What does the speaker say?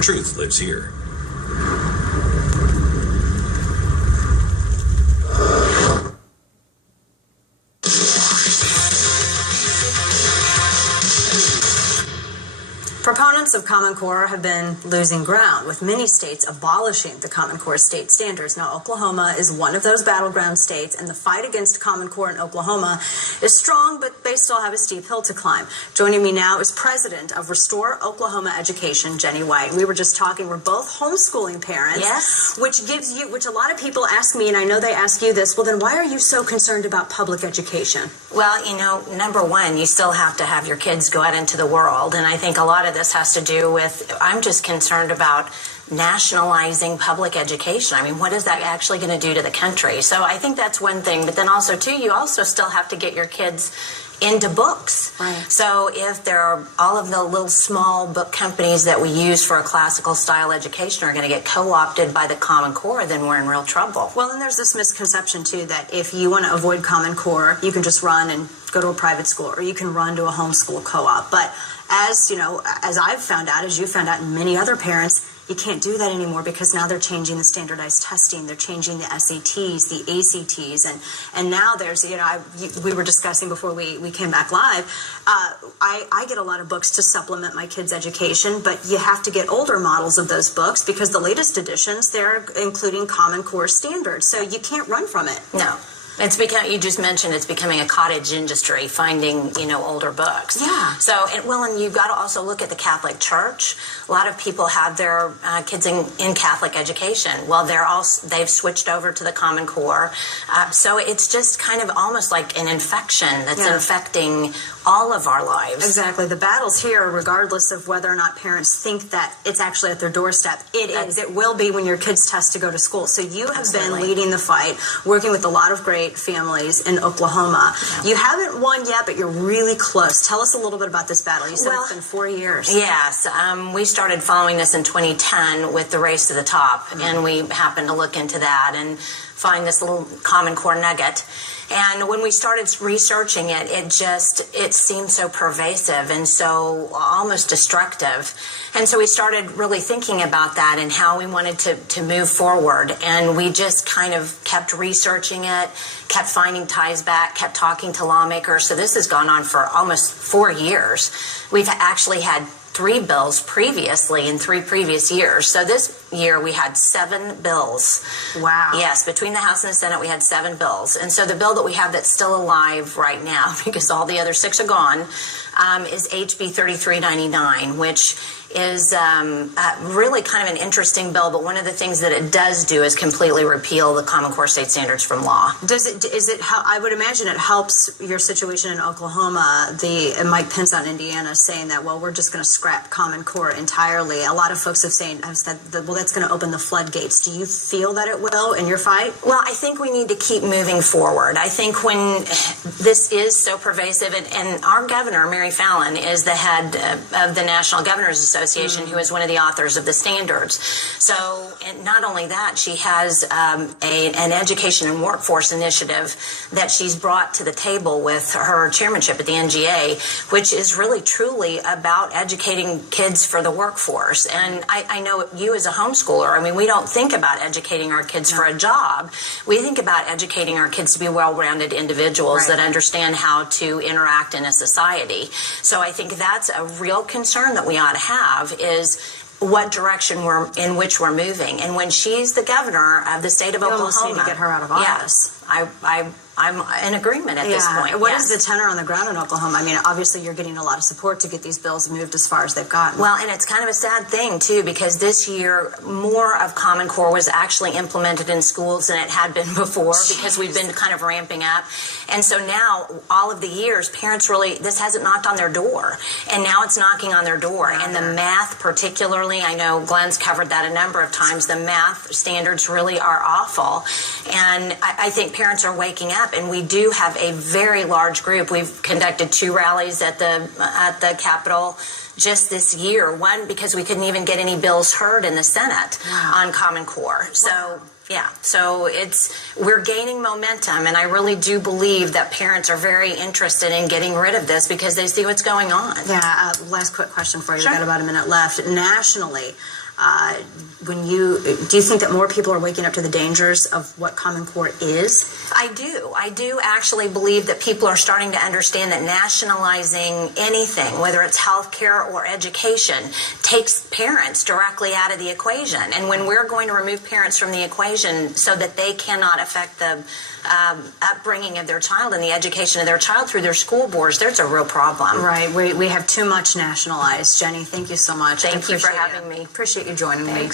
Truth lives here. Proponents of Common Core have been losing ground, with many states abolishing the Common Core state standards. Now, Oklahoma is one of those battleground states, and the fight against Common Core in Oklahoma is strong, but they still have a steep hill to climb. Joining me now is President of Restore Oklahoma Education, Jenni White. We were just talking, we're both homeschooling parents. Yes. Which a lot of people ask me, and I know they ask you this, well, then why are you so concerned about public education? Well, you know, number one, you still have to have your kids go out into the world, and I think a lot of this has to do with, I'm just concerned about nationalizing public education. I mean, what is that actually going to do to the country? So I think that's one thing, but then also, too, you also still have to get your kids into books. Right. So if there are all of the little small book companies that we use for a classical style education are going to get co-opted by the Common Core, then we're in real trouble. Well, and there's this misconception, too, that if you want to avoid Common Core, you can just run and go to a private school, or you can run to a homeschool co-op. But as you know, as I've found out, as you found out, and many other parents, you can't do that anymore because now they're changing the standardized testing. They're changing the SATs, the ACTs, and now there's, you know, we were discussing before we came back live. I get a lot of books to supplement my kids' education, but you have to get older models of those books because the latest editions, they're including Common Core standards. So you can't run from it. No. It's become, you just mentioned it's becoming a cottage industry, finding, you know, older books. Yeah. So, and you've got to also look at the Catholic Church. A lot of people have their kids in Catholic education. Well, they've switched over to the Common Core. So it's just kind of almost like an infection that's infecting all of our lives. Exactly. The battle's here, regardless of whether or not parents think that it's actually at their doorstep. It is. It will be when your kids test to go to school. So you have been leading the fight, working with a lot of great families in Oklahoma. Yeah. You haven't won yet, but you're really close. Tell us a little bit about this battle. You said it's been 4 years. Yes. We started following this in 2010 with the Race to the Top, and we happened to look into that and find this little Common Core nugget. And when we started researching it, it seemed so pervasive and so almost destructive. And so we started really thinking about that and how we wanted to move forward. And we just kind of kept researching it, kept finding ties back, kept talking to lawmakers. So this has gone on for almost 4 years. We've actually had 3 bills previously in 3 previous years. So this year we had 7 bills. Wow. Yes, between the House and the Senate we had 7 bills. And so the bill that we have that's still alive right now, because all the other 6 are gone, is HB 3399, which is really kind of an interesting bill, but one of the things that it does do is completely repeal the Common Core state standards from law. I would imagine it helps your situation in Oklahoma, Mike Pence out in Indiana saying that, well, we're just going to scrap Common Core entirely. A lot of folks have said that, well, that's going to open the floodgates. Do you feel that it will in your fight? Well, I think we need to keep moving forward. I think when this is so pervasive, and our governor, Mary Fallon, is the head of the National Governors Association, who is one of the authors of the standards. So, and not only that, she has an education and workforce initiative that she's brought to the table with her chairmanship at the NGA, which is really truly about educating kids for the workforce. And I know you as a homeschooler, I mean, we don't think about educating our kids for a job. We think about educating our kids to be well-rounded individuals that understand how to interact in a society. So I think that's a real concern that we ought to have, is what direction in which we're moving. And when she's the governor of the state of Oklahoma, almost need to get her out of office. Yes, I'm in agreement at this point. What is the tenor on the ground in Oklahoma? I mean, obviously you're getting a lot of support to get these bills moved as far as they've gotten. Well, and it's kind of a sad thing, too, because this year more of Common Core was actually implemented in schools than it had been before, because we've been kind of ramping up. And so now, all of the years, parents really, this hasn't knocked on their door. And now it's knocking on their door. And the math particularly, I know Glenn's covered that a number of times, the math standards really are awful. And I think parents are waking up. And we do have a very large group. We've conducted 2 rallies at the Capitol just this year. One, because we couldn't even get any bills heard in the Senate on Common Core. So yeah, so we're gaining momentum, and I really do believe that parents are very interested in getting rid of this because they see what's going on. Yeah. Last quick question for you. Sure. We've got about a minute left. Nationally, Do you think that more people are waking up to the dangers of what Common Core is? I do. I do actually believe that people are starting to understand that nationalizing anything, whether it's healthcare or education, takes parents directly out of the equation. And when we're going to remove parents from the equation so that they cannot affect the upbringing of their child and the education of their child through their school boards, there's a real problem. Right. We have too much nationalized. Jenny, thank you so much. Thank you for having me. Appreciate you joining me.